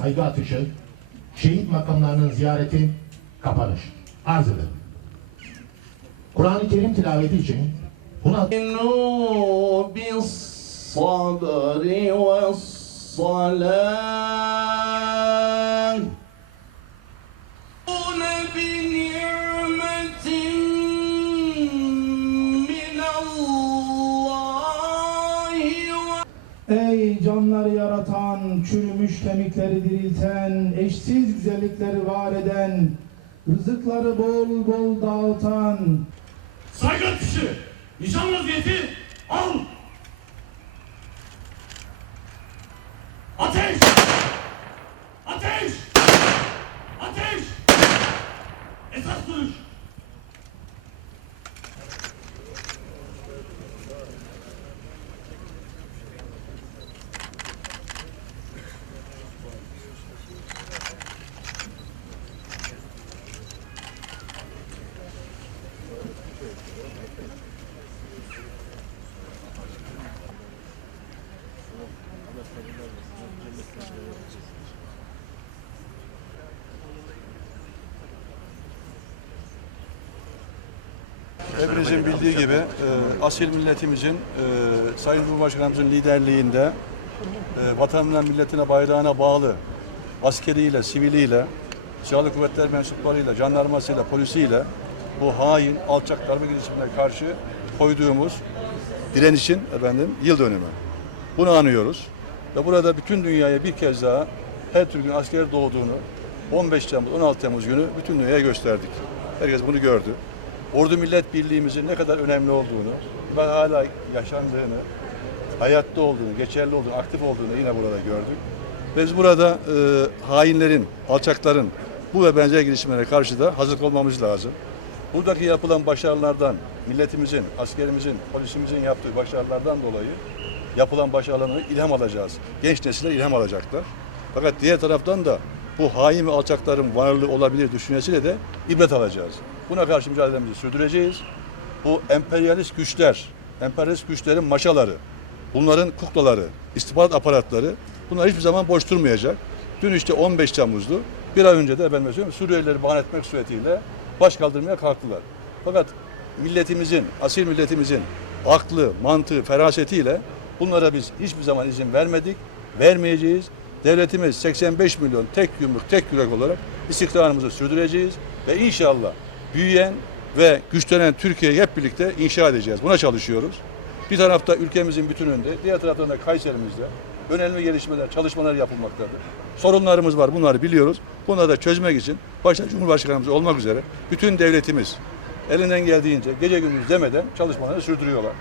saygı atışı, şehit makamlarının ziyareti, kapanış. Arz ederim. Kur'an-ı Kerim tilaveti için buna... sabri ve salam. Bu Ey canları yaratan, çürümüş kemikleri dirilten, eşsiz güzellikleri var eden, rızıkları bol bol dağıtan, Saygı atışı, nişan vaziyeti, al. Ateş! Ateş! Ateş! Esas duruş. Hepinizin bildiği gibi e, asil milletimizin e, Sayın Cumhurbaşkanımızın liderliğinde e, vatanına, milletine, bayrağına bağlı askeriyle, siviliyle, silahlı kuvvetler mensuplarıyla, jandarmasıyla, polisiyle bu hain, alçak darbe girişimine karşı koyduğumuz direnişin efendim yıl dönümü. Bunu anıyoruz. Ve burada bütün dünyaya bir kez daha her Türk'ün asker doğduğunu 15 Temmuz, 16 Temmuz günü bütün dünyaya gösterdik. Herkes bunu gördü. Ordu millet birliğimizin ne kadar önemli olduğunu ve hala yaşandığını, hayatta olduğunu, geçerli olduğunu, aktif olduğunu yine burada gördük. Biz burada e, hainlerin, alçakların bu ve benzer girişimlere karşı da hazır olmamız lazım. Buradaki yapılan başarılardan, milletimizin, askerimizin, polisimizin yaptığı başarılardan dolayı yapılan başarılarını ilham alacağız. Genç nesiller ilham alacaklar. Fakat diğer taraftan da bu hain ve alçakların varlığı olabilir düşüncesiyle de ibret alacağız. Buna karşı mücadelemizi sürdüreceğiz. Bu emperyalist güçler, emperyalist güçlerin maşaları, bunların kuklaları, istihbarat aparatları bunlar hiçbir zaman boş durmayacak. Dün işte 15 Temmuz'du. Bir ay önce de efendim söyleyeyim Suriyelileri bahane etmek suretiyle baş kaldırmaya kalktılar. Fakat milletimizin, asil milletimizin aklı, mantığı, ferasetiyle bunlara biz hiçbir zaman izin vermedik, vermeyeceğiz. Devletimiz 85 milyon tek yumruk, tek yürek olarak istikrarımızı sürdüreceğiz ve inşallah büyüyen ve güçlenen Türkiye'yi hep birlikte inşa edeceğiz. Buna çalışıyoruz. Bir tarafta ülkemizin bütününde, diğer taraftan da Kayserimizde önemli gelişmeler, çalışmalar yapılmaktadır. Sorunlarımız var, bunları biliyoruz. Bunları da çözmek için başta Cumhurbaşkanımız olmak üzere bütün devletimiz elinden geldiğince gece gündüz demeden çalışmalarını sürdürüyorlar.